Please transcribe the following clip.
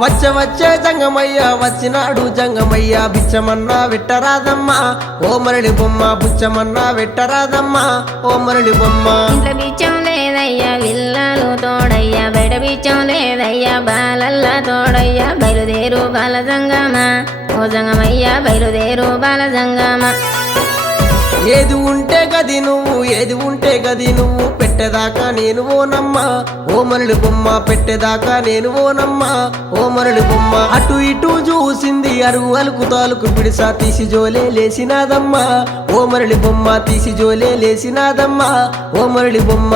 వచ్చే జంగమయ్య వచ్చినాడు జంగమయ్య బిచ్చమన్నా వెట్టరాదమ్మా ఓ మరళి బొమ్మ బుచ్చమన్నా వెట్టరాదమ్మా ఓ మరళి బొమ్మ ఇంట్లో బిచ్చం లేదయ్యా విల్లాలు తోడయ్యా బయట బిచ్చం లేదయ్యా బాలల్లా తోడయ్యా బయలుదేరు బాల జంగమా ఓ జంగమయ్యా బయలుదేరు బాల జంగమా ఏది ఉంటే గది నువ్వు పెట్టేదాకా నేను ఓనమ్మా ఓ మరళి బొమ్మ పెట్టేదాకా నేను ఓనమ్మా ఓ మరళి బొమ్మ అటు ఇటు చూసింది అలుకు తాలుకు పిడిసా తీసి జోలే లేసినాదమ్మా ఓ మరళి బొమ్మ తీసి జోలే లేసినాదమ్మా ఓ మరళి బొమ్మ